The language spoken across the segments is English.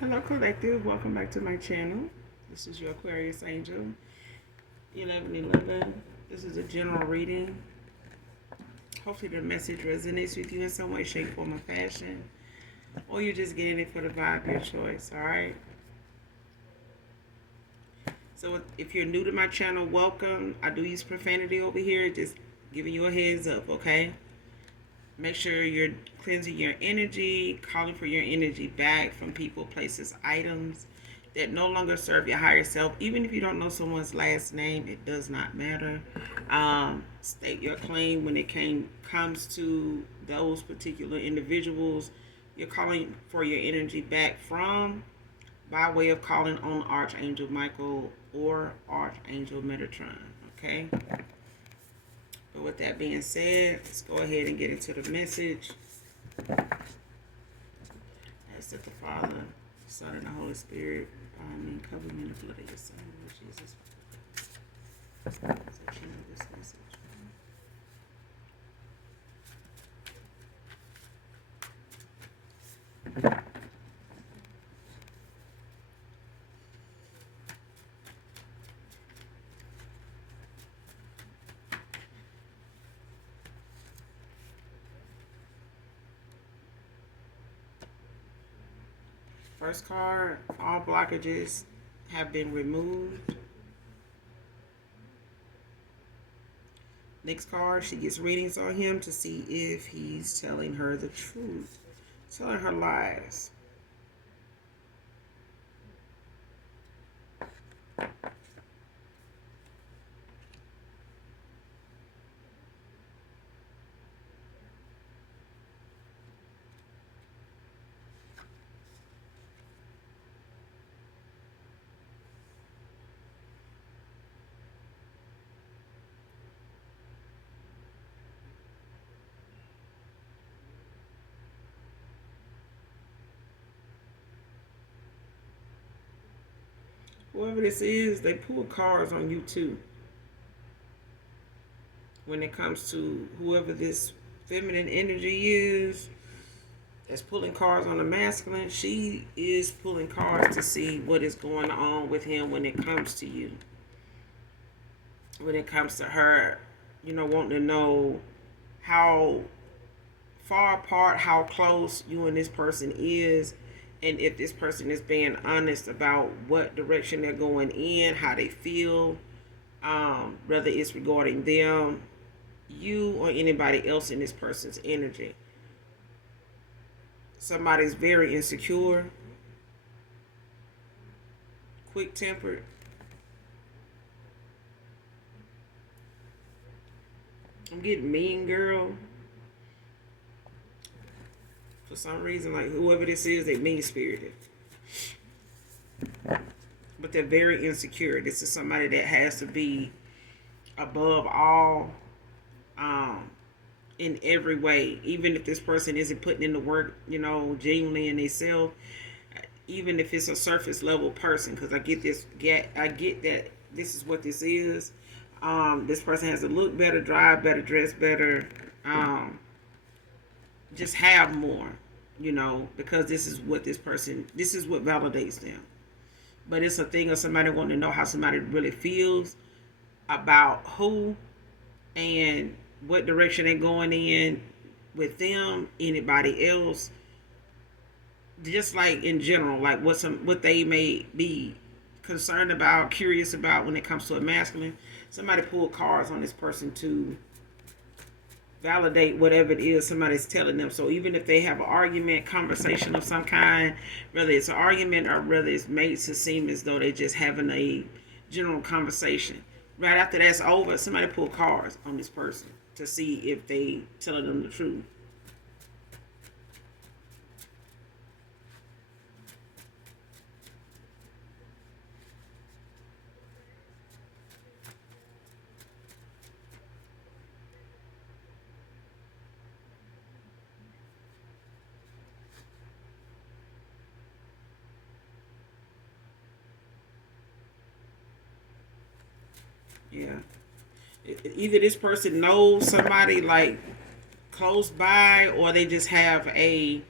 Hello, Collective. Welcome back to my channel. This is your Aquarius Angel, 1111. This is a general reading. Hopefully the message resonates with you in some way, shape, form, or fashion. Or you're just getting it for the vibe, your choice, alright? So if you're new to my channel, welcome. I do use profanity over here, just giving you a heads up, okay? Make sure you're cleansing your energy, calling for your energy back from people, places, items that no longer serve your higher self. Even if you don't know someone's last name, it does not matter. State your claim when it comes to those particular individuals. You're calling for your energy back from, by way of calling on Archangel Michael or Archangel Metatron, okay? But with that being said, let's go ahead and get into the message. Ask that the Father, the Son, and the Holy Spirit, cover me in the blood of your Son, Lord Jesus. As I channel this message. First card, all blockages have been removed. Next card, she gets readings on him to see if he's telling her the truth, telling her lies. Whoever this is, they pull cards on you too. When it comes to whoever this feminine energy is that's pulling cards on the masculine, she is pulling cards to see what is going on with him when it comes to you. When it comes to her, wanting to know how far apart, how close you and this person is, and if this person is being honest about what direction they're going in, how they feel, whether it's regarding them, you, or anybody else in this person's energy. Somebody's very insecure, quick-tempered. I'm getting mean girl. For some reason, like whoever this is, they're mean-spirited. But they're very insecure. This is somebody that has to be above all, in every way. Even if this person isn't putting in the work, genuinely in themselves. Even if it's a surface level person, because I get that this is what this is. This person has to look better, drive better, dress better, just have more, because this is what validates them. But it's a thing of somebody wanting to know how somebody really feels about who and what direction they're going in with them, anybody else. Just like in general, like what they may be concerned about, curious about when it comes to a masculine. Somebody pulled cards on this person to validate whatever it is somebody's telling them. So even if they have an argument, conversation of some kind, whether it's an argument or whether it's made to seem as though they're just having a general conversation, right after that's over, somebody pulled cards on this person to see if they telling them the truth. Yeah. Either this person knows somebody like close by, or they just have a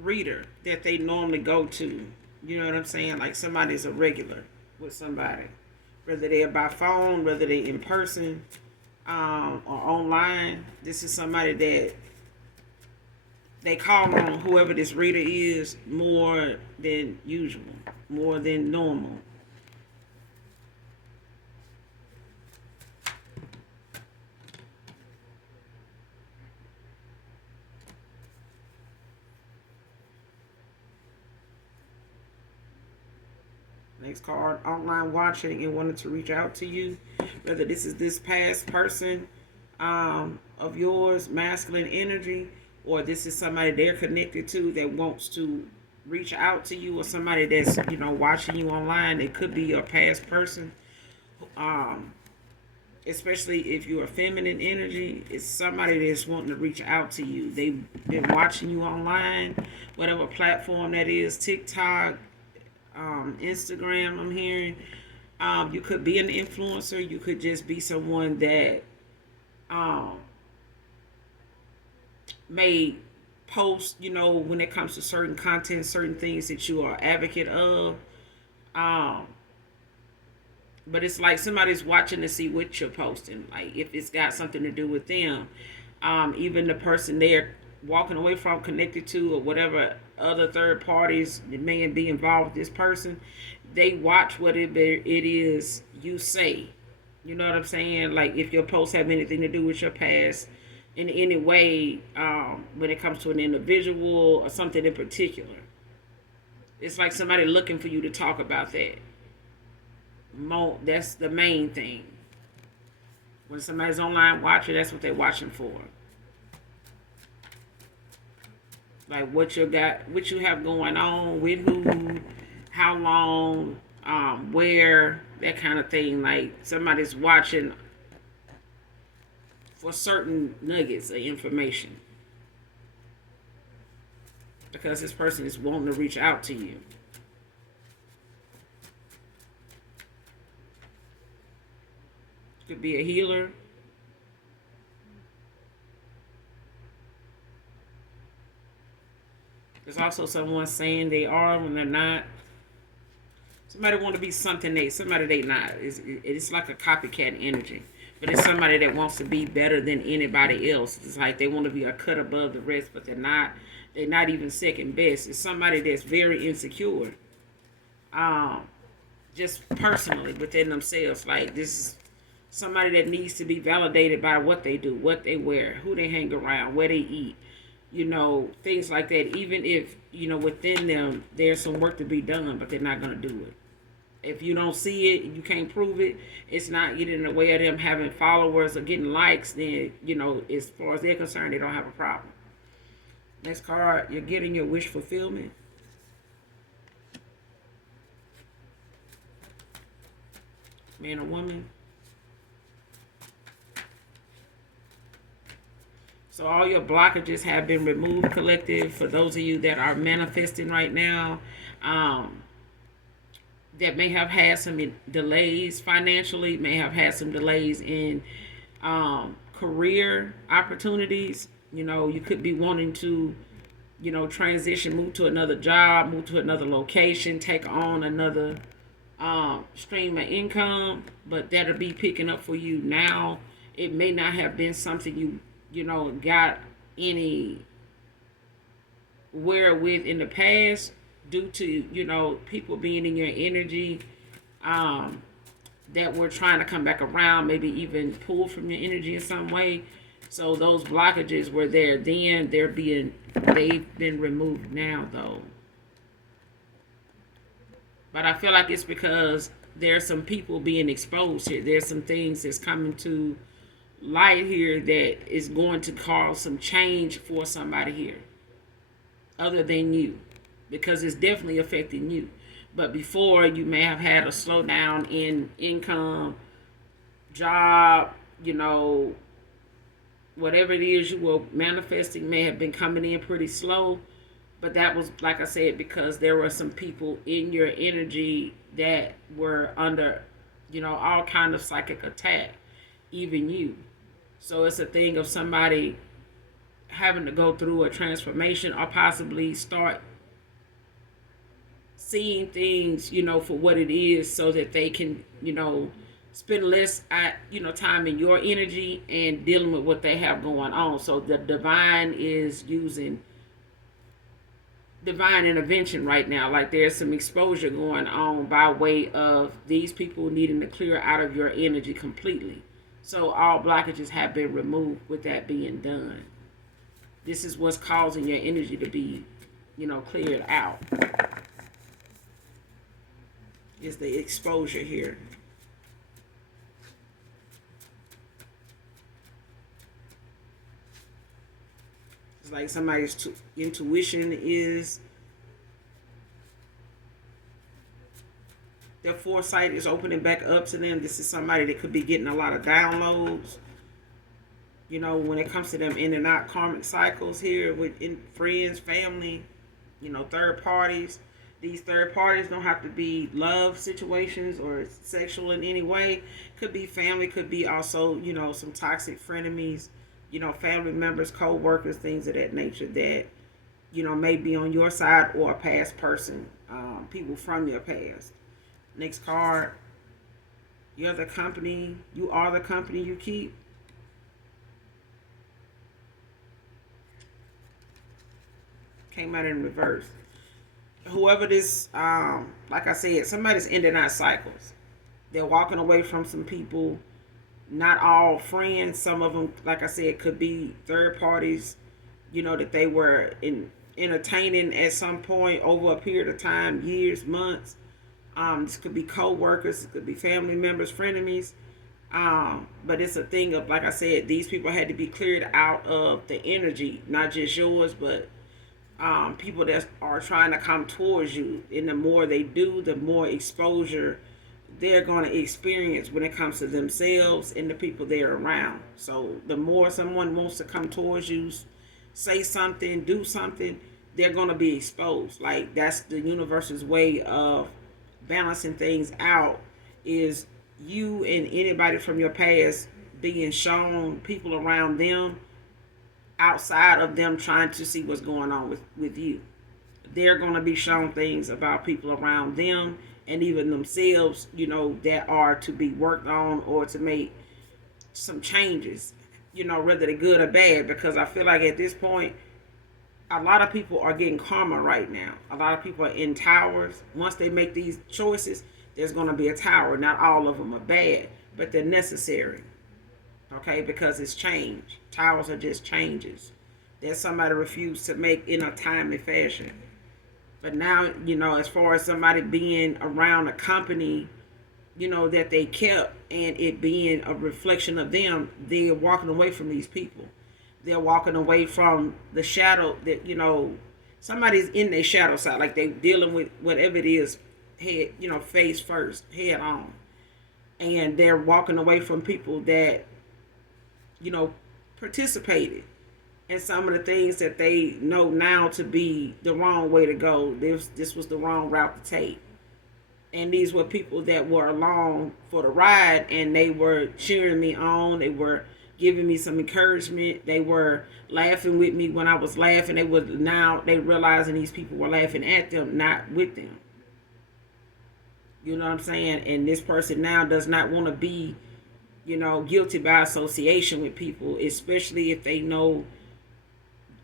reader that they normally go to. You know what I'm saying? Like somebody's a regular with somebody, whether they're by phone, whether they're in person, or online. This is somebody that they call on whoever this reader is more than usual, more than normal. Next card, online watching and wanted to reach out to you. Whether this is this past person of yours, masculine energy, or this is somebody they're connected to that wants to reach out to you, or somebody that's, watching you online. It could be a past person. Um, Especially if you're a feminine energy, it's somebody that's wanting to reach out to you. They've been watching you online, whatever platform that is, TikTok, Instagram, I'm hearing. You could be an influencer. You could just be someone that um, may post, when it comes to certain content, certain things that you are an advocate of. Um, but it's like somebody's watching to see what you're posting. Like if it's got something to do with them, even the person they're walking away from, connected to, or whatever other third parties that may be involved with this person, they watch what it is you say. You know what I'm saying? Like if your posts have anything to do with your past in any way, when it comes to an individual or something in particular, it's like somebody looking for you to talk about that. That's the main thing. When somebody's online watching, that's what they're watching for. Like what you have going on, with who, how long, where, that kind of thing. Like somebody's watching for certain nuggets of information because this person is wanting to reach out to you. Could be a healer. There's also someone saying they are when they're not. Somebody want to be somebody they not. It's like a copycat energy. But it's somebody that wants to be better than anybody else. It's like they want to be a cut above the rest, but they're not. They're not even second best. It's somebody that's very insecure. Just personally within themselves. Like this is somebody that needs to be validated by what they do, what they wear, who they hang around, where they eat, things like that. Even if, within them, there's some work to be done, but they're not going to do it. If you don't see it, you can't prove it, it's not getting in the way of them having followers or getting likes, then, as far as they're concerned, they don't have a problem. Next card, you're getting your wish fulfillment. Man or woman. So all your blockages have been removed, collective. For those of you that are manifesting right now, that may have had some delays financially, may have had some delays in career opportunities. You could be wanting to, transition, move to another job, move to another location, take on another stream of income, but that'll be picking up for you now. It may not have been something you got any wherewith in the past due to, people being in your energy, that were trying to come back around, maybe even pull from your energy in some way. So those blockages were there then, they've been removed now though. But I feel like it's because there's some people being exposed here. There's some things that's coming to light here that is going to cause some change for somebody here other than you, because it's definitely affecting you. But before, you may have had a slowdown in income, job, whatever it is you were manifesting may have been coming in pretty slow. But that was, like I said, because there were some people in your energy that were under, all kind of psychic attack, even you. So it's a thing of somebody having to go through a transformation, or possibly start seeing things, for what it is, so that they can, spend less time in your energy and dealing with what they have going on. So the divine is using divine intervention right now. Like, there's some exposure going on by way of these people needing to clear out of your energy completely. So all blockages have been removed with that being done. This is what's causing your energy to be, cleared out. Is the exposure here. It's like somebody's intuition is, their foresight is opening back up to them. This is somebody that could be getting a lot of downloads. When it comes to them in and out karmic cycles here with friends, family, third parties. These third parties don't have to be love situations or sexual in any way. Could be family, could be also, some toxic frenemies, family members, co-workers, things of that nature that, may be on your side, or a past person, people from your past. Next card. You're the company. You are the company you keep. Came out in reverse. Whoever this, like I said, somebody's ending out cycles. They're walking away from some people. Not all friends. Some of them, like I said, could be third parties, that they were entertaining at some point over a period of time, years, months. This could be co-workers. It could be family members, frenemies. But it's a thing of, like I said, these people had to be cleared out of the energy, not just yours, but people that are trying to come towards you. And the more they do, the more exposure they're going to experience when it comes to themselves and the people they're around. So the more someone wants to come towards you, say something, do something, they're going to be exposed. Like, that's the universe's way of balancing things out, is you and anybody from your past being shown people around them outside of them trying to see what's going on with you. They're going to be shown things about people around them and even themselves, that are to be worked on or to make some changes, whether they're good or bad. Because I feel like at this point, a lot of people are getting karma right now. A lot of people are in towers. Once they make these choices, there's going to be a tower. Not all of them are bad, but they're necessary. Okay, because it's change. Towers are just changes that somebody refused to make in a timely fashion. But now, as far as somebody being around a company, that they kept, and it being a reflection of them, they're walking away from these people. They're walking away from the shadow that, somebody's in their shadow side, like they're dealing with whatever it is, head, face first, head on. And they're walking away from people that, participated in some of the things that they know now to be the wrong way to go. This was the wrong route to take. And these were people that were along for the ride, and they were cheering me on. They were giving me some encouragement. They were laughing with me when I was laughing. They realizing these people were laughing at them, not with them. You know what I'm saying? And this person now does not want to be, guilty by association with people, especially if they know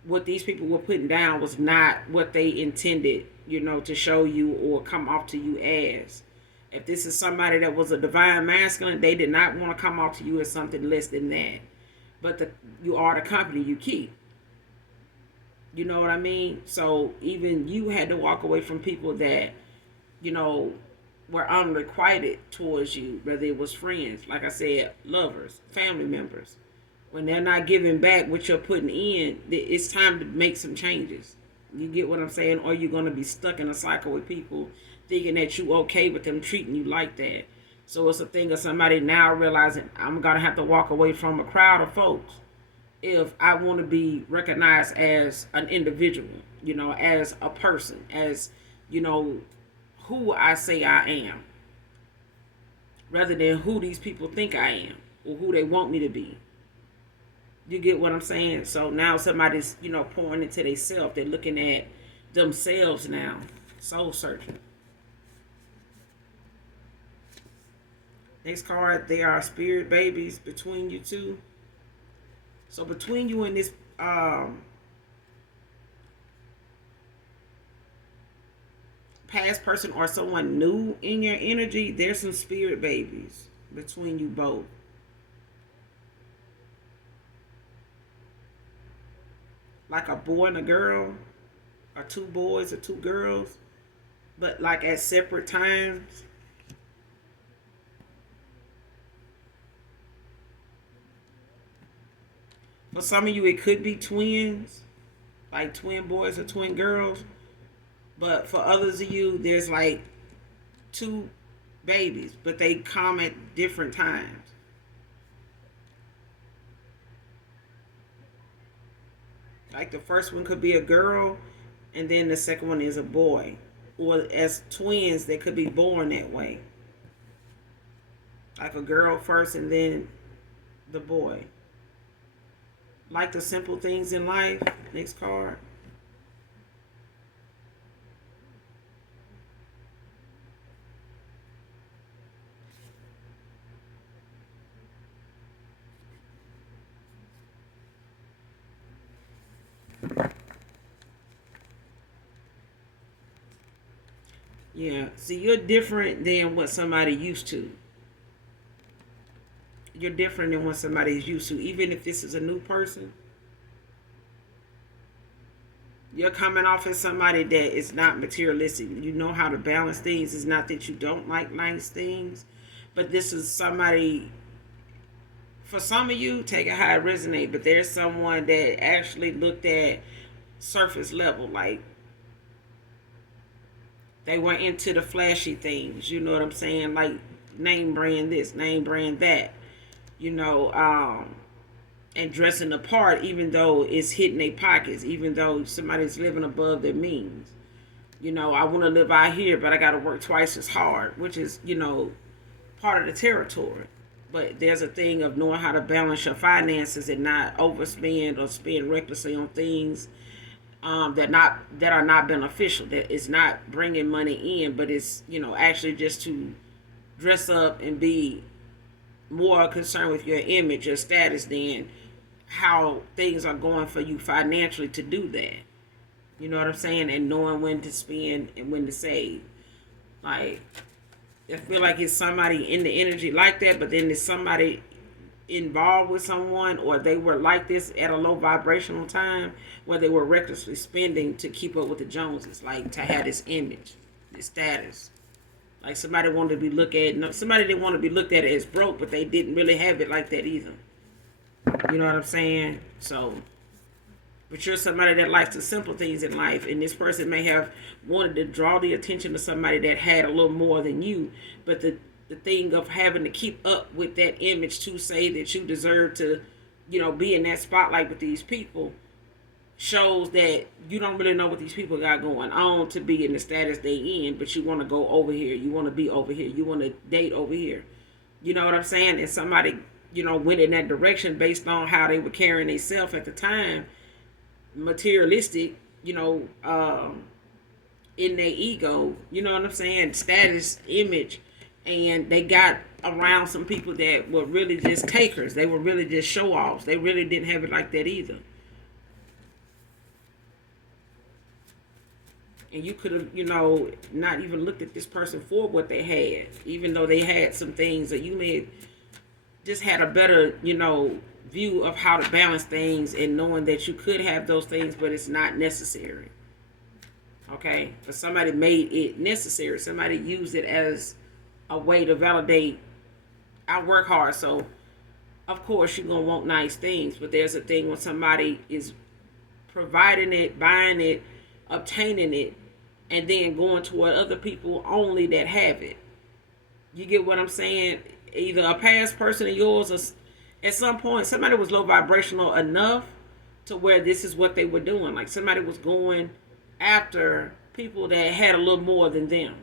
what these people were putting down was not what they intended, to show you or come off to you as. If this is somebody that was a divine masculine, they did not want to come off to you as something less than that. But you are the company you keep. You know what I mean? So even you had to walk away from people that, were unrequited towards you, whether it was friends, like I said, lovers, family members. When they're not giving back what you're putting in, it's time to make some changes. You get what I'm saying? Or you're going to be stuck in a cycle with people thinking that you okay with them treating you like that. So it's a thing of somebody now realizing, I'm going to have to walk away from a crowd of folks if I want to be recognized as an individual, as a person, as, who I say I am, rather than who these people think I am or who they want me to be. You get what I'm saying? So now somebody's, pouring into themselves. They're looking at themselves now. Soul searching. Next card, there are spirit babies between you two. So between you and this past person or someone new in your energy, there's some spirit babies between you both. Like a boy and a girl, or two boys or two girls, but like at separate times. For some of you, it could be twins, like twin boys or twin girls. But for others of you, there's like two babies, but they come at different times. Like the first one could be a girl, and then the second one is a boy. Or as twins, they could be born that way. Like a girl first, and then the boy. Like the simple things in life. Next card. Yeah. See, you're different than what somebody used to. You're different than what somebody's used to. Even if this is a new person, you're coming off as somebody that is not materialistic. You know how to balance things. It's not that you don't like nice things, but this is somebody. For some of you, take it how it resonate. But there's someone that actually looked at surface level, like they were into the flashy things. You know what I'm saying? Like name brand this, name brand that. You know, and dressing the part, even though it's hitting their pockets, even though somebody's living above their means. I want to live out here, but I got to work twice as hard, which is, part of the territory. But there's a thing of knowing how to balance your finances and not overspend or spend recklessly on things that are not beneficial. That is not bringing money in, but it's actually just to dress up and be more concerned with your image, your status, than how things are going for you financially to do that. You know what I'm saying? And knowing when to spend and when to save. Like, I feel like it's somebody in the energy like that, but then there's somebody involved with someone, or they were like this at a low vibrational time where they were recklessly spending to keep up with the Joneses, like to have this image, this status. Like somebody wanted to be looked at. Somebody didn't want to be looked at as broke, but they didn't really have it like that either. You know what I'm saying? So, but you're somebody that likes the simple things in life, and this person may have wanted to draw the attention of somebody that had a little more than you. But the thing of having to keep up with that image to say that you deserve to, be in that spotlight with these people, shows that you don't really know what these people got going on to be in the status they in, but you want to go over here, you want to be over here, you want to date over here. You know what I'm saying? And somebody, went in that direction based on how they were carrying themselves at the time, materialistic, in their ego, you know what I'm saying? Status, image, and they got around some people that were really just takers. They were really just show-offs. They really didn't have it like that either. And you could have, not even looked at this person for what they had, even though they had some things that you may just had a better, view of how to balance things and knowing that you could have those things, but it's not necessary. Okay? But somebody made it necessary. Somebody used it as a way to validate, I work hard, so of course you're going to want nice things. But there's a thing when somebody is providing it, buying it, obtaining it, and then going toward other people only that have it. You get what I'm saying? Either a past person of yours, or at some point somebody was low vibrational enough to where this is what they were doing. Like somebody was going after people that had a little more than them.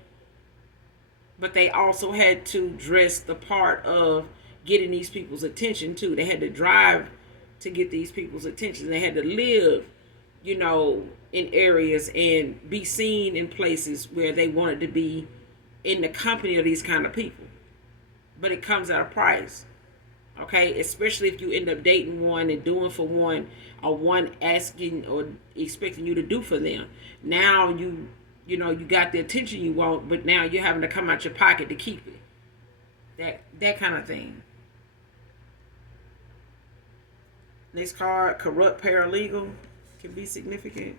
But they also had to dress the part of getting these people's attention too. They had to drive to get these people's attention. They had to live, in areas and be seen in places where they wanted to be in the company of these kind of people. But it comes at a price. Okay, especially if you end up dating one and doing for one, or one asking or expecting you to do for them. Now you got the attention you want, but now you're having to come out your pocket to keep it. That kind of thing. Next card, corrupt paralegal, can be significant.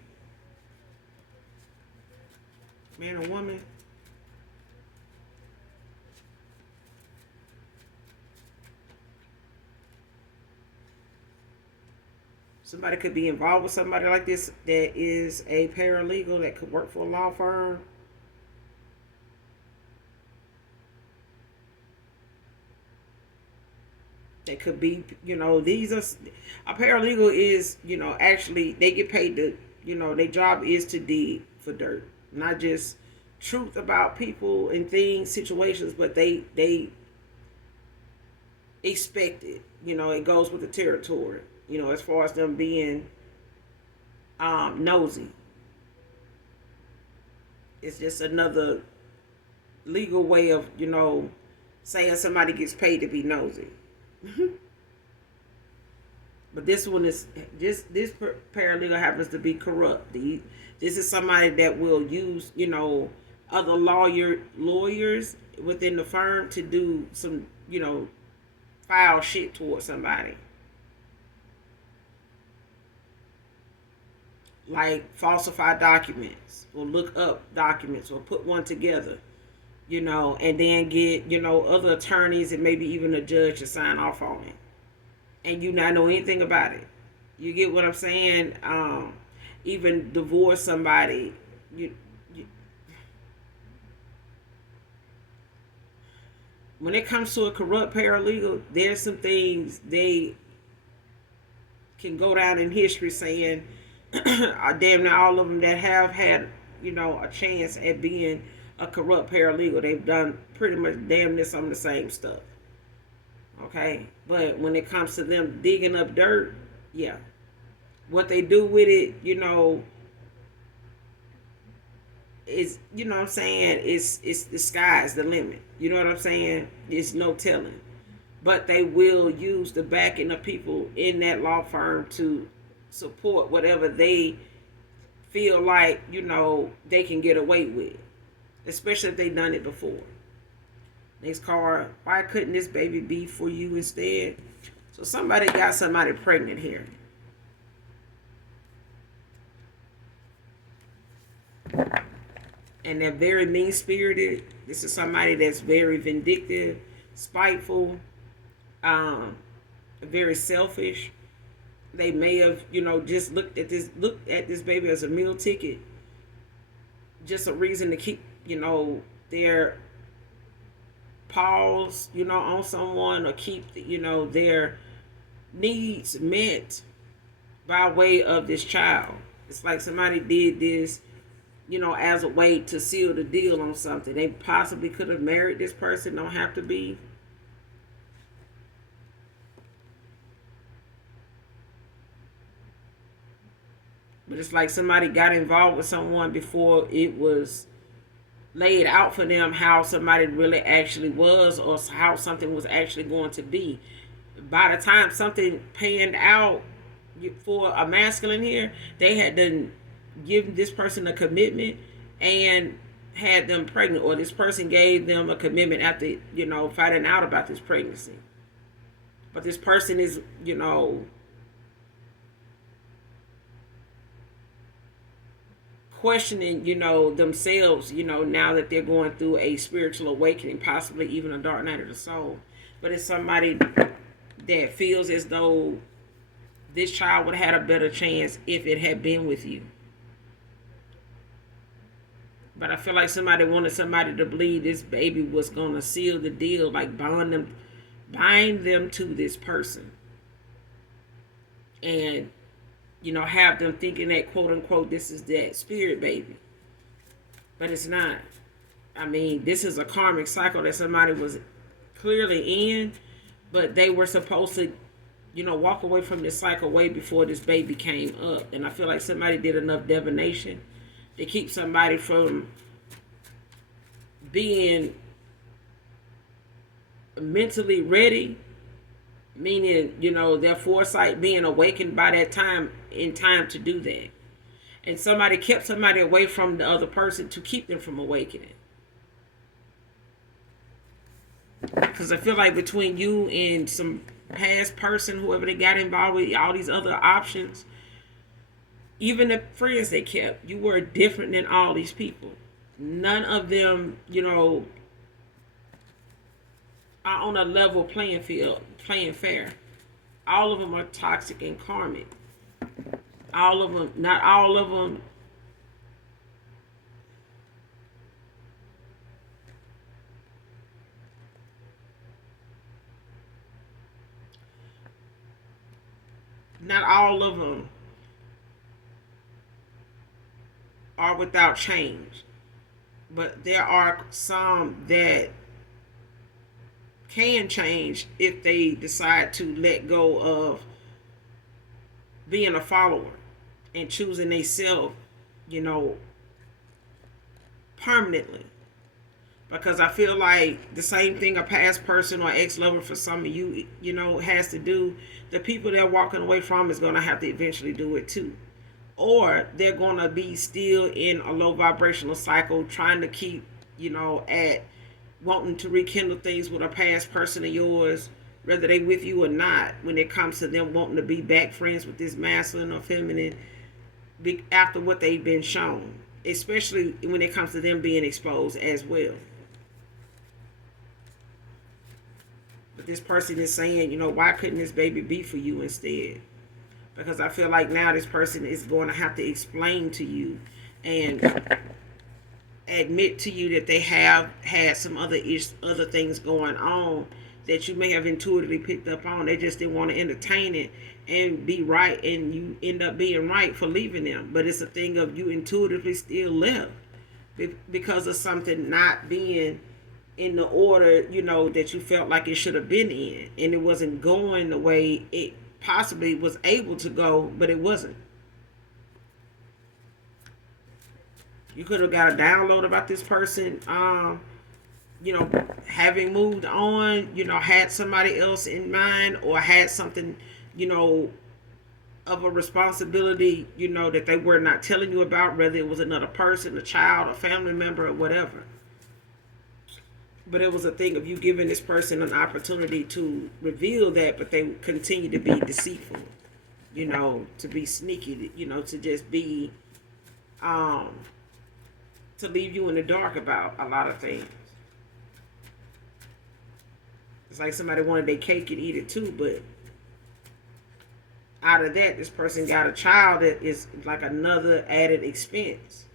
Man or woman. Somebody could be involved with somebody like this that is a paralegal that could work for a law firm. That could be, these are, a paralegal is, actually they get paid to, their job is to dig for dirt, not just truth about people and things, situations, but they expect it. It goes with the territory. As far as them being nosy. It's just another legal way of, saying somebody gets paid to be nosy. But this one is this paralegal happens to be corrupt. This is somebody that will use, other lawyers within the firm to do some, foul shit towards somebody. Like falsify documents or look up documents or put one together, and then get, other attorneys and maybe even a judge to sign off on it. And you not know anything about it. You get what I'm saying? Even divorce somebody. When it comes to a corrupt paralegal, there's some things they can go down in history saying, damn near all of them that have had, a chance at being a corrupt paralegal, they've done pretty much damn near some of the same stuff. Okay, but when it comes to them digging up dirt, yeah, what they do with it, is, what I'm saying, it's the sky's the limit. You know what I'm saying? There's no telling, but they will use the backing of people in that law firm to support whatever they feel like, they can get away with, especially if they've done it before. Next card, why couldn't this baby be for you instead? So somebody got somebody pregnant here. And they're very mean-spirited. This is somebody that's very vindictive, spiteful, very selfish. They may have, just looked at this baby as a meal ticket. Just a reason to keep, their paws, on someone, or keep, their needs met by way of this child. It's like somebody did this, as a way to seal the deal on something. They possibly could have married this person, don't have to be. But it's like somebody got involved with someone before it was laid out for them how somebody really actually was, or how something was actually going to be. By the time something panned out for a masculine here, they had done give this person a commitment and had them pregnant, or this person gave them a commitment after, finding out about this pregnancy. But this person is, questioning, themselves, now that they're going through a spiritual awakening, possibly even a dark night of the soul. But it's somebody that feels as though this child would have had a better chance if it had been with you. But I feel like somebody wanted somebody to believe this baby was going to seal the deal, like bind them to this person. And have them thinking that, quote unquote, this is that spirit baby. But it's not. I mean, this is a karmic cycle that somebody was clearly in, but they were supposed to walk away from this cycle way before this baby came up. And I feel like somebody did enough divination to keep somebody from being mentally ready, meaning, their foresight being awakened by that time in time to do that. And somebody kept somebody away from the other person to keep them from awakening. Because I feel like between you and some past person, whoever they got involved with, all these other options, even the friends they kept, you were different than all these people. None of them, are on a level playing field, playing fair. All of them are toxic and karmic. All of them, not all of them. Not all of them are without change, but there are some that can change if they decide to let go of being a follower and choosing they self, permanently. Because I feel like the same thing a past person or ex-lover for some of you, has to do, the people they're walking away from is going to have to eventually do it too. Or they're going to be still in a low vibrational cycle trying to keep, at wanting to rekindle things with a past person of yours, whether they with you or not, when it comes to them wanting to be back friends with this masculine or feminine after what they've been shown, especially when it comes to them being exposed as well. But this person is saying, why couldn't this baby be for you instead? Because I feel like now this person is going to have to explain to you and admit to you that they have had some other things going on that you may have intuitively picked up on. They just didn't want to entertain it and be right, and you end up being right for leaving them. But it's a thing of you intuitively still left because of something not being in the order, that you felt like it should have been in, and it wasn't going the way it possibly was able to go, but it wasn't. You could have got a download about this person, having moved on, had somebody else in mind, or had something, of a responsibility, that they were not telling you about, whether it was another person, a child, a family member, or whatever. But it was a thing of you giving this person an opportunity to reveal that, but they continue to be deceitful, to be sneaky, to just be, to leave you in the dark about a lot of things. It's like somebody wanted their cake and eat it too, but out of that, this person got a child that is like another added expense.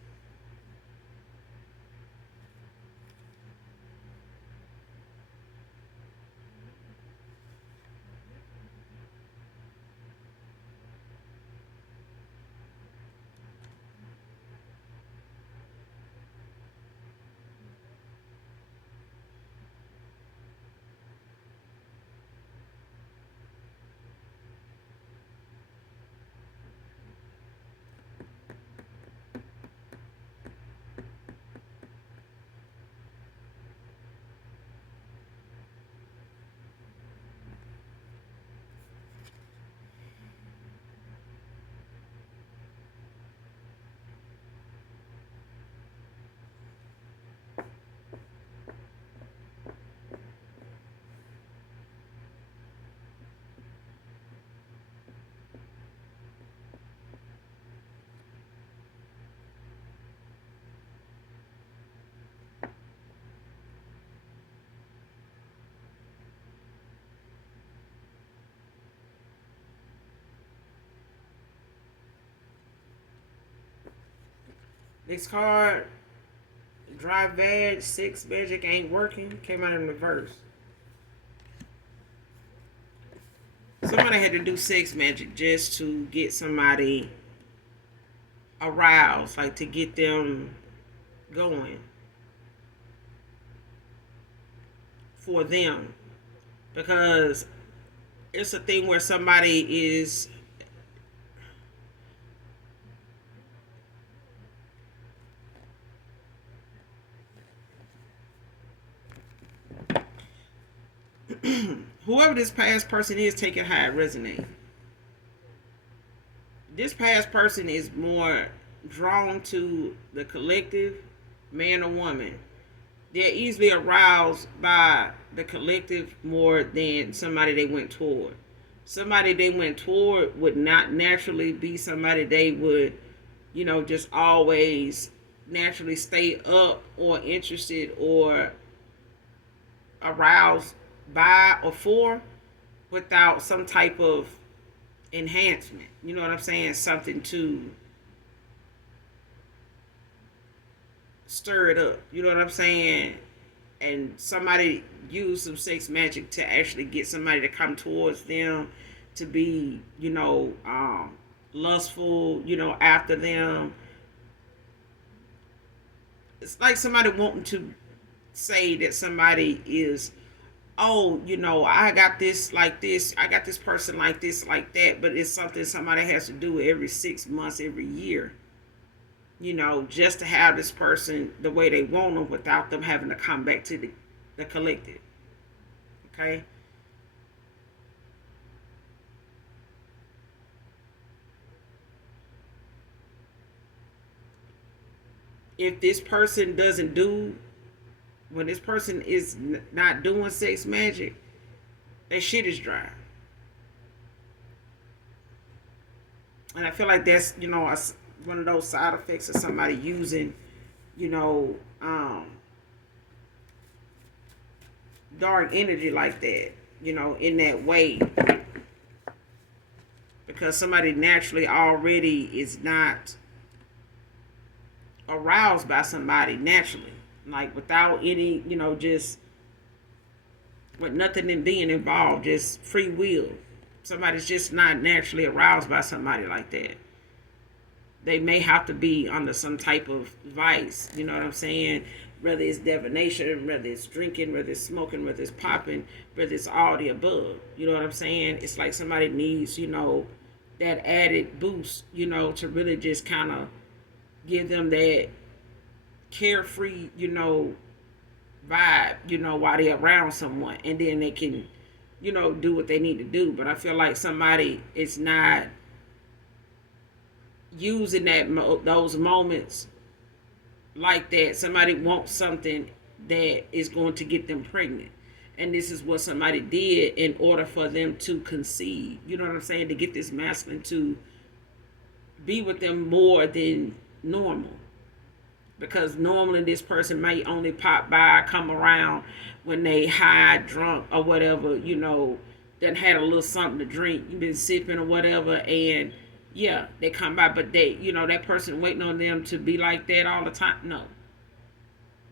Next card, drive bad, 6 magic ain't working, came out in reverse. Somebody had to do 6 magic just to get somebody aroused, like to get them going for them. Because it's a thing where somebody is whoever this past person is, taking how it resonates. This past person is more drawn to the collective, man or woman. They're easily aroused by the collective more than somebody they went toward. Somebody they went toward would not naturally be somebody they would, just always naturally stay up or interested or aroused by or for without some type of enhancement. You know what I'm saying? Something to stir it up. You know what I'm saying? And somebody use some sex magic to actually get somebody to come towards them, to be, lustful, after them. It's like somebody wanting to say that somebody is, oh, I got this like this, I got this person like this, like that, but it's something somebody has to do every 6 months, every year, just to have this person the way they want them without them having to come back to the collective. Okay? If this person doesn't do, when this person is not doing sex magic, that shit is dry. And I feel like that's, one of those side effects of somebody using, you know, um, dark energy like that, in that way. Because somebody naturally already is not aroused by somebody naturally. Like without any, just with nothing in being involved, just free will. Somebody's just not naturally aroused by somebody like that. They may have to be under some type of vice, you know what I'm saying? Whether it's divination, whether it's drinking, whether it's smoking, whether it's popping, whether it's all the above. You know what I'm saying? It's like somebody needs, that added boost, to really just kind of give them that carefree, vibe, while they're around someone. And then they can, do what they need to do. But I feel like somebody is not using those moments like that. Somebody wants something that is going to get them pregnant. And this is what somebody did in order for them to conceive. You know what I'm saying? To get this masculine to be with them more than normal. Because normally this person may only pop by, come around when they high, drunk, or whatever, done had a little something to drink, you've been sipping or whatever, and yeah, they come by, but they, that person waiting on them to be like that all the time. No.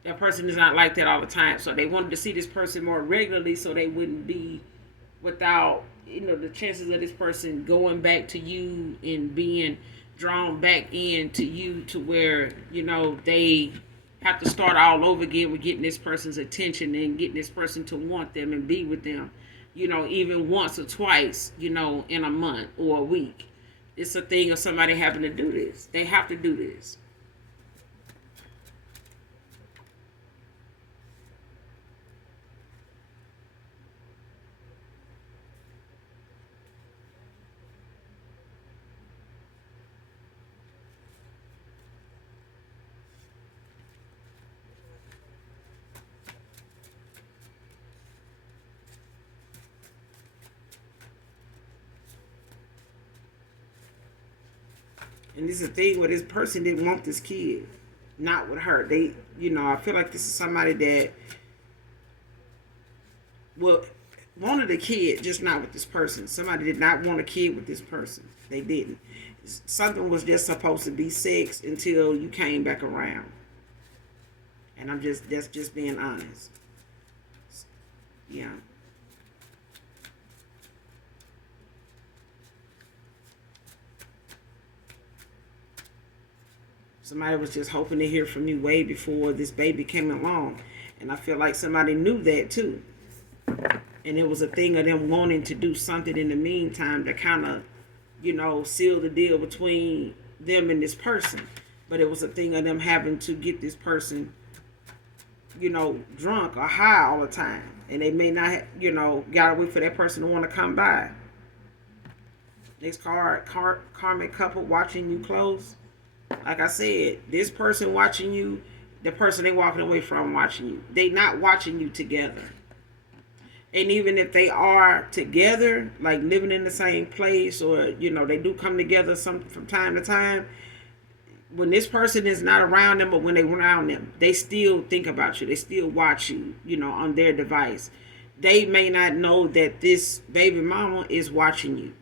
That person is not like that all the time. So they wanted to see this person more regularly so they wouldn't be without, the chances of this person going back to you and being drawn back into you to where, they have to start all over again with getting this person's attention and getting this person to want them and be with them, even once or twice, in a month or a week. It's a thing of somebody having to do this. They have to do this. And this is the thing where this person didn't want this kid. Not with her. They, I feel like this is somebody that, well, wanted a kid, just not with this person. Somebody did not want a kid with this person. They didn't. Something was just supposed to be sex until you came back around. And that's just being honest. Yeah. Somebody was just hoping to hear from you way before this baby came along. And I feel like somebody knew that too. And it was a thing of them wanting to do something in the meantime to kind of, seal the deal between them and this person. But it was a thing of them having to get this person, drunk or high all the time. And they may not, gotta wait for that person to want to come by. Next card, karmic couple watching you close. Like I said, this person watching you, the person they walking away from watching you. They not watching you together. And even if they are together, like living in the same place, or they do come together from time to time, when this person is not around them, but when they around them, they still think about you. They still watch you, on their device. They may not know that this baby mama is watching you.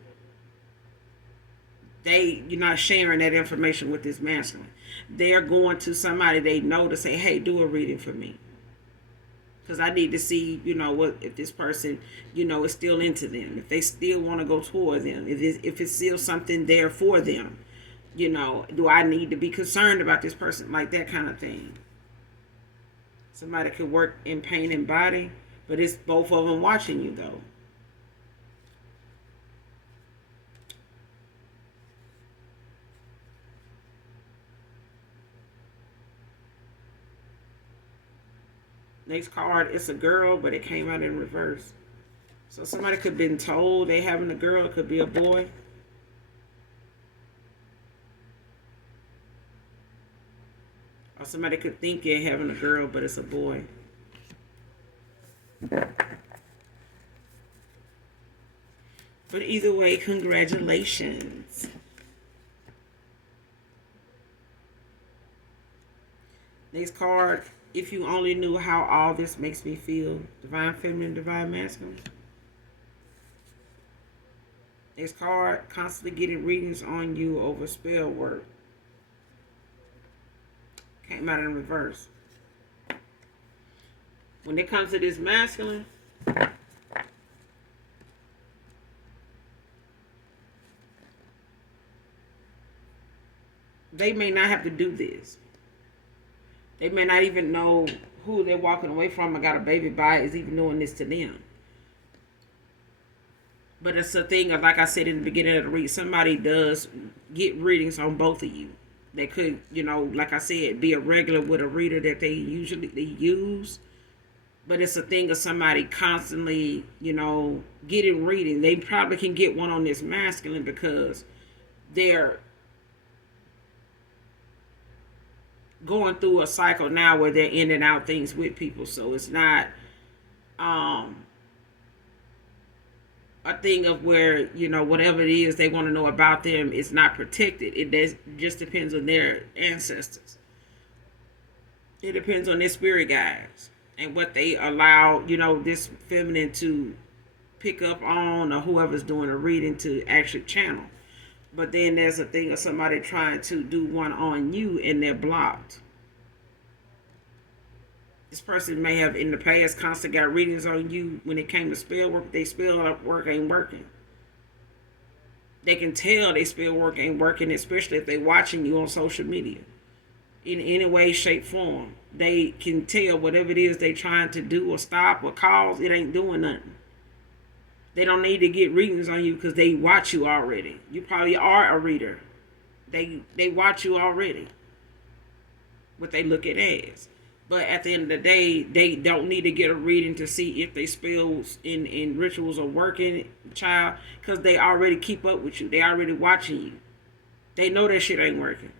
You're not sharing that information with this masculine. They're going to somebody they know to say, hey, do a reading for me. Because I need to see, what if this person, is still into them. If they still want to go toward them. If it's still something there for them. Do I need to be concerned about this person? Like that kind of thing. Somebody could work in pain and body, but it's both of them watching you, though. Next card, it's a girl, but it came out in reverse. So somebody could have been told they having a girl. It could be a boy. Or somebody could think they're having a girl, but it's a boy. But either way, congratulations. Next card, if you only knew how all this makes me feel. Divine feminine, divine masculine. Next card, constantly getting readings on you over spell work. Came out in reverse. When it comes to this masculine, they may not have to do this. They may not even know who they're walking away from or got a baby by is even doing this to them. But it's a thing of, like I said in the beginning of the read, somebody does get readings on both of you. They could, like I said, be a regular with a reader that they usually use. But it's a thing of somebody constantly, getting reading. They probably can get one on this masculine because they're going through a cycle now where they're in and out things with people. So it's not a thing of where, whatever it is they want to know about them is not protected. It just depends on their ancestors. It depends on their spirit guides and what they allow, this feminine to pick up on, or whoever's doing a reading to actually channel. But then there's a thing of somebody trying to do one on you and they're blocked. This person may have in the past constantly got readings on you when it came to spell work. They spell work ain't working. They can tell they spell work ain't working, especially if they're watching you on social media. In any way, shape, form. They can tell whatever it is they trying to do or stop or cause, it ain't doing nothing. They don't need to get readings on you because they watch you already. You probably are a reader. They watch you already. What they look at as. But at the end of the day, they don't need to get a reading to see if they spells in rituals are working, child, because they already keep up with you. They already watching you. They know that shit ain't working.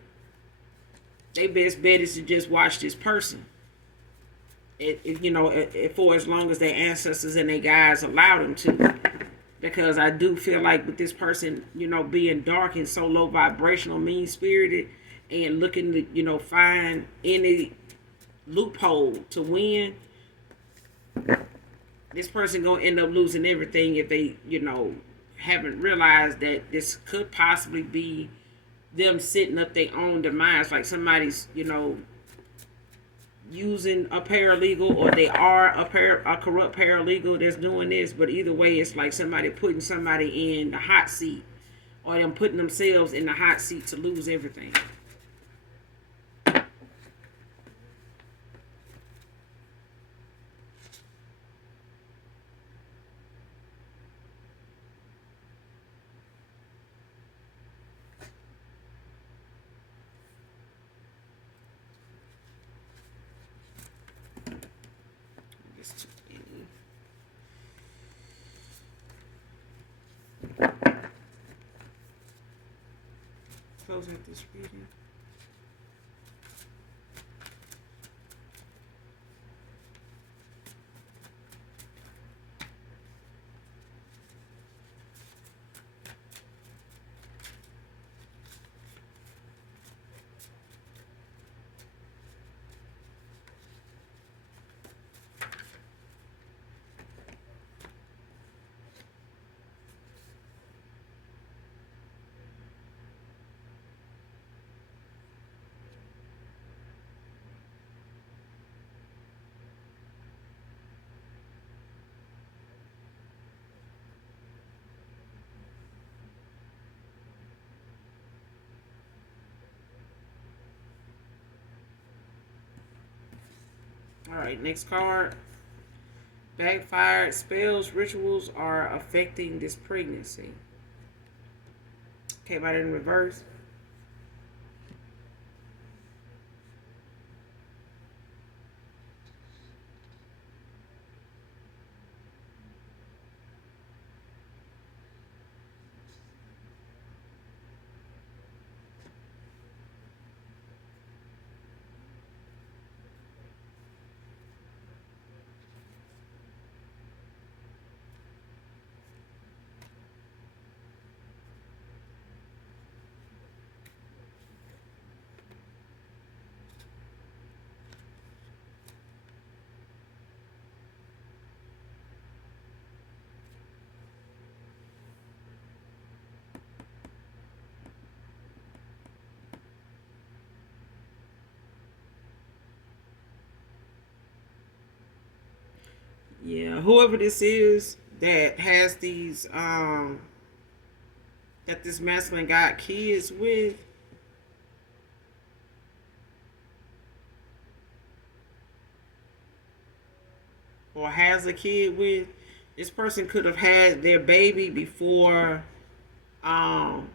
They best bet is to just watch this person. For as long as their ancestors and their guides allow them to. Because I do feel like with this person, being dark and so low vibrational, mean spirited, and looking to, find any loophole to win, this person gonna end up losing everything if they, haven't realized that this could possibly be them setting up their own demise. Like somebody's, using a paralegal, or they are a corrupt paralegal that's doing this. But either way, it's like somebody putting somebody in the hot seat, or them putting themselves in the hot seat to lose everything. wasn't this reading. All right, next card. Backfired spells, rituals are affecting this pregnancy. Came out in reverse. Yeah, whoever this is that has these that this masculine got kids with, or has a kid with, this person could have had their baby before um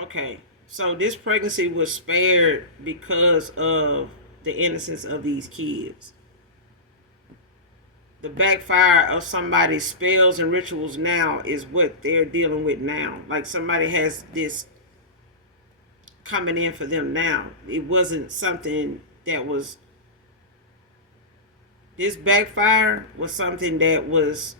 okay. So this pregnancy was spared because of the innocence of these kids. The backfire of somebody's spells and rituals now is what they're dealing with now. Like somebody has this coming in for them now. It wasn't something that was, this backfire was something that was,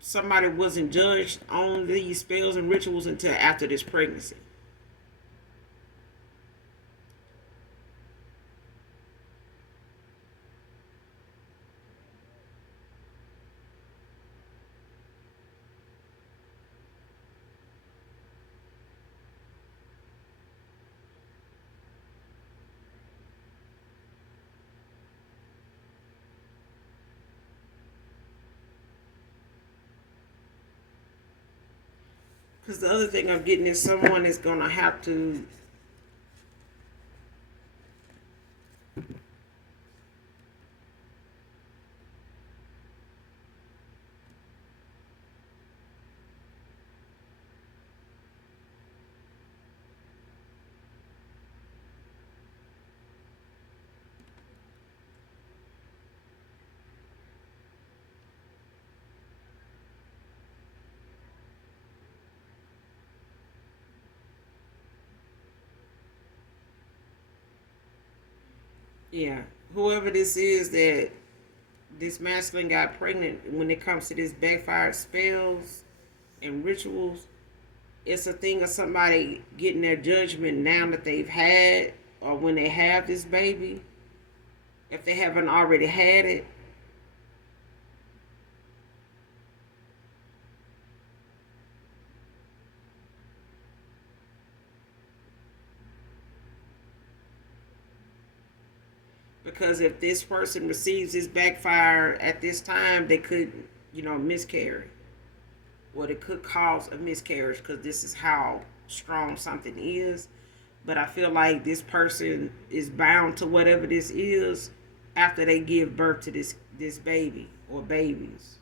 somebody wasn't judged on these spells and rituals until after this pregnancy. Because the other thing I'm getting is someone is going to have to, yeah, whoever this is that this masculine got pregnant, when it comes to this backfired spells and rituals, it's a thing of somebody getting their judgment now that they've had, or when they have this baby, if they haven't already had it. Because if this person receives this backfire at this time, they could, miscarry. Well, it could cause a miscarriage because this is how strong something is. But I feel like this person is bound to whatever this is after they give birth to this baby or babies.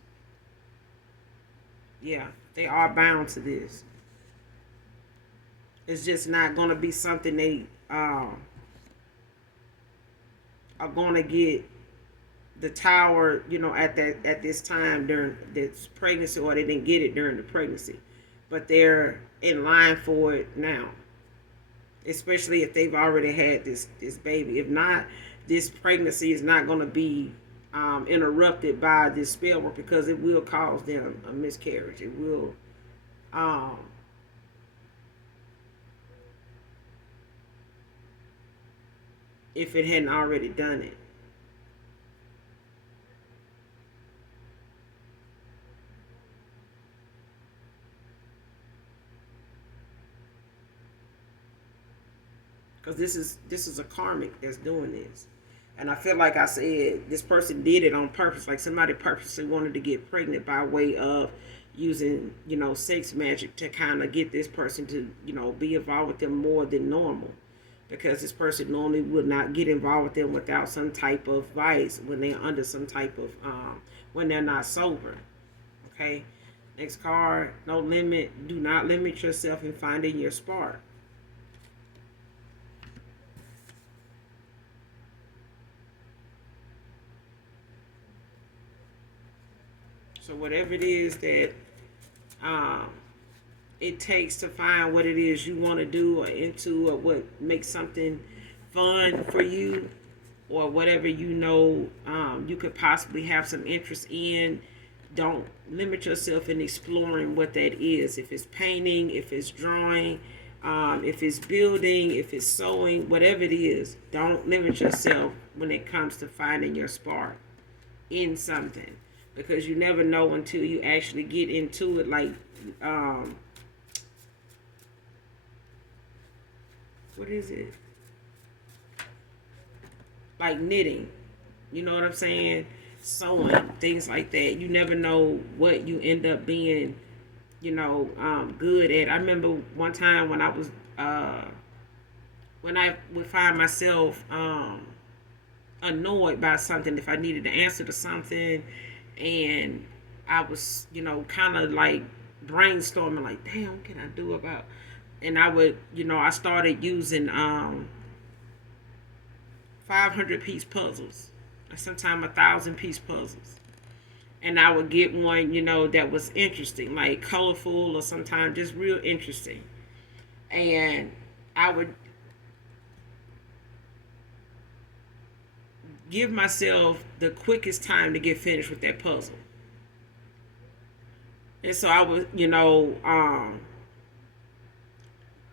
Yeah, they are bound to this. It's just not going to be something they are going to get the tower, at this time during this pregnancy, or they didn't get it during the pregnancy, but they're in line for it now. Especially if they've already had this baby. If not, this pregnancy is not going to be interrupted by this spell work, because it will cause them a miscarriage. It will, um, if it hadn't already done it. Because this is a karmic that's doing this. And I feel like I said, this person did it on purpose. Like somebody purposely wanted to get pregnant by way of using, sex magic to kind of get this person to, be involved with them more than normal. Because this person normally would not get involved with them without some type of vice, when they're under some type of, when they're not sober. Okay? Next card, no limit. Do not limit yourself in finding your spark. So whatever it is that um, it takes to find what it is you want to do or into, or what makes something fun for you, or whatever you could possibly have some interest in, don't limit yourself in exploring what that is. If it's painting, if it's drawing, if it's building, if it's sewing, whatever it is, don't limit yourself when it comes to finding your spark in something, because you never know until you actually get into it. Like, what is it? Like knitting, you know what I'm saying? Sewing, things like that. You never know what you end up being, good at. I remember one time when I was, when I would find myself annoyed by something, if I needed to answer to something, and I was, kind of like brainstorming, like, damn, what can I do about? And I would, I started using 500-piece puzzles, or sometimes 1,000-piece puzzles. And I would get one, that was interesting, like colorful, or sometimes just real interesting. And I would give myself the quickest time to get finished with that puzzle. And so I would,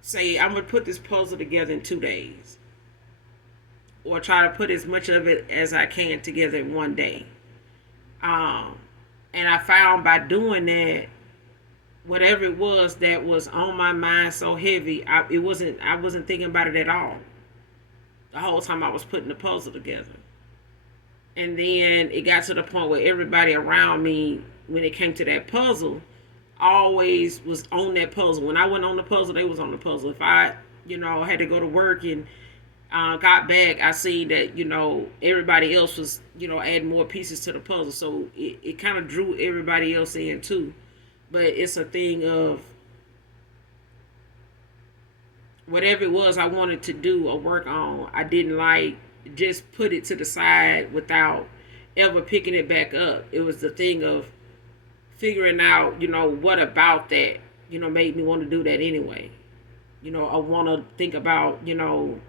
say, I'm going to put this puzzle together in 2 days, or try to put as much of it as I can together in one day. And I found by doing that, whatever it was that was on my mind so heavy, I wasn't thinking about it at all the whole time I was putting the puzzle together. And then it got to the point where everybody around me, when it came to that puzzle, always was on that puzzle. When I went on the puzzle, they was on the puzzle. If I, had to go to work and got back, I see that, everybody else was, adding more pieces to the puzzle. So it kind of drew everybody else in too. But it's a thing of whatever it was I wanted to do or work on, I didn't like just put it to the side without ever picking it back up. It was the thing of figuring out, what about that, made me want to do that anyway. I want to think about,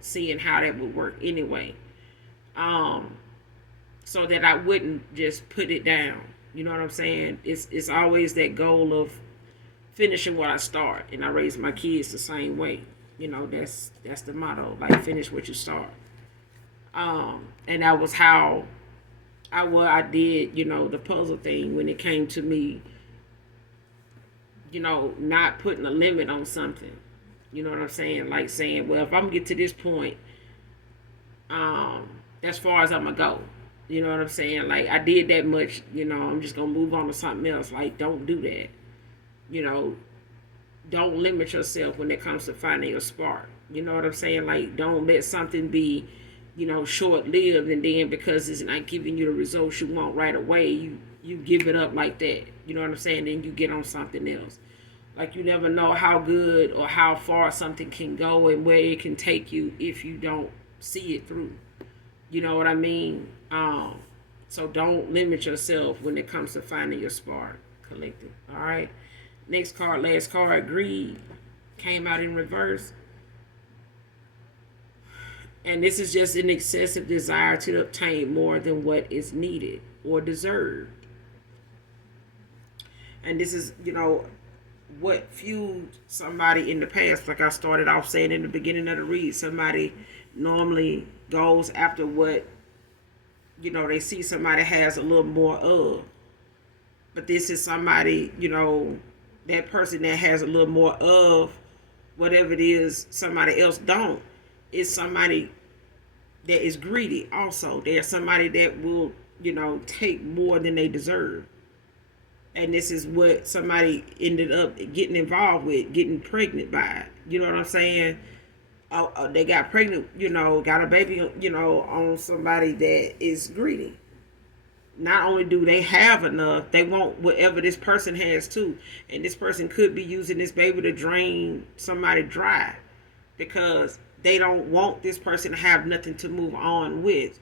seeing how that would work anyway. So that I wouldn't just put it down. You know what I'm saying? It's always that goal of finishing what I start. And I raise my kids the same way. That's the motto, like finish what you start. And that was how I did, the puzzle thing when it came to me, not putting a limit on something. You know what I'm saying? Like saying, well, if I'm gonna get to this point, as far as I'm gonna go. You know what I'm saying? Like I did that much, I'm just gonna move on to something else. Like don't do that. Don't limit yourself when it comes to finding your spark. You know what I'm saying? Like don't let something be, short lived, and then because it's not giving you the results you want right away, you give it up like that. You know what I'm saying? Then you get on something else. Like, you never know how good or how far something can go and where it can take you if you don't see it through. You know what I mean? So don't limit yourself when it comes to finding your spark, collective. All right. Next card, last card, greed, came out in reverse. And this is just an excessive desire to obtain more than what is needed or deserved. And this is, what fueled somebody in the past. Like I started off saying in the beginning of the read, somebody normally goes after what, they see somebody has a little more of. But this is somebody, that person that has a little more of whatever it is somebody else don't. Is somebody that is greedy also. There's somebody that will, take more than they deserve. And this is what somebody ended up getting involved with, getting pregnant by. You know what I'm saying? They got pregnant, got a baby, on somebody that is greedy. Not only do they have enough, they want whatever this person has too. And this person could be using this baby to drain somebody dry, because they don't want this person to have nothing to move on with.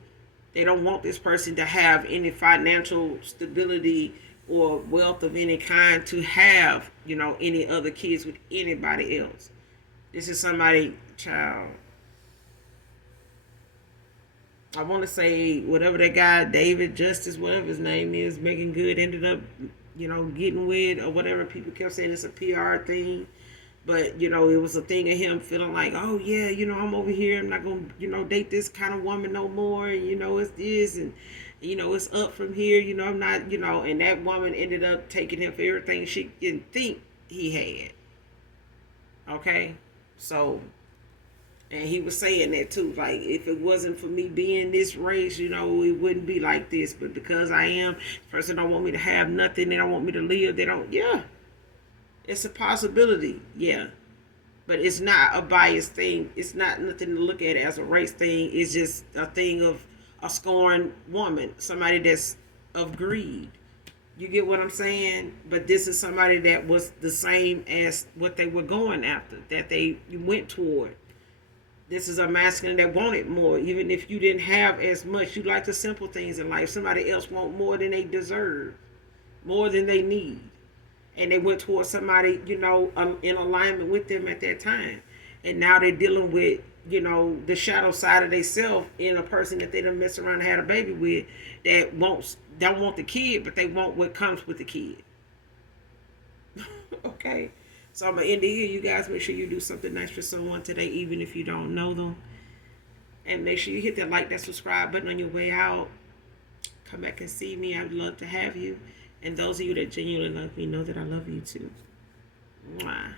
They don't want this person to have any financial stability or wealth of any kind to have, any other kids with anybody else. This is somebody, child. I want to say whatever that guy, David Justice, whatever his name is, Megan Good ended up, getting with, or whatever. People kept saying it's a PR thing. But, it was a thing of him feeling like, oh, yeah, I'm over here. I'm not going to, date this kind of woman no more. And, it's this. And, it's up from here. I'm not, and that woman ended up taking him for everything she didn't think he had. Okay? So, and he was saying that too. Like, if it wasn't for me being this race, it wouldn't be like this. But because I am, the person don't want me to have nothing. They don't want me to live. They don't, yeah. It's a possibility, yeah. But it's not a biased thing. It's not nothing to look at as a race thing. It's just a thing of a scorned woman. Somebody that's of greed. You get what I'm saying? But this is somebody that was the same as what they were going after. That they went toward. This is a masculine that wanted more. Even if you didn't have as much. You like the simple things in life. Somebody else want more than they deserve. More than they need. And they went towards somebody, in alignment with them at that time. And now they're dealing with, the shadow side of themselves in a person that they done mess around and had a baby with, that don't want the kid, but they want what comes with the kid. Okay? So I'm going to end it here. You guys, make sure you do something nice for someone today, even if you don't know them. And make sure you hit that like, that subscribe button on your way out. Come back and see me. I'd love to have you. And those of you that genuinely love me know that I love you too. Mwah.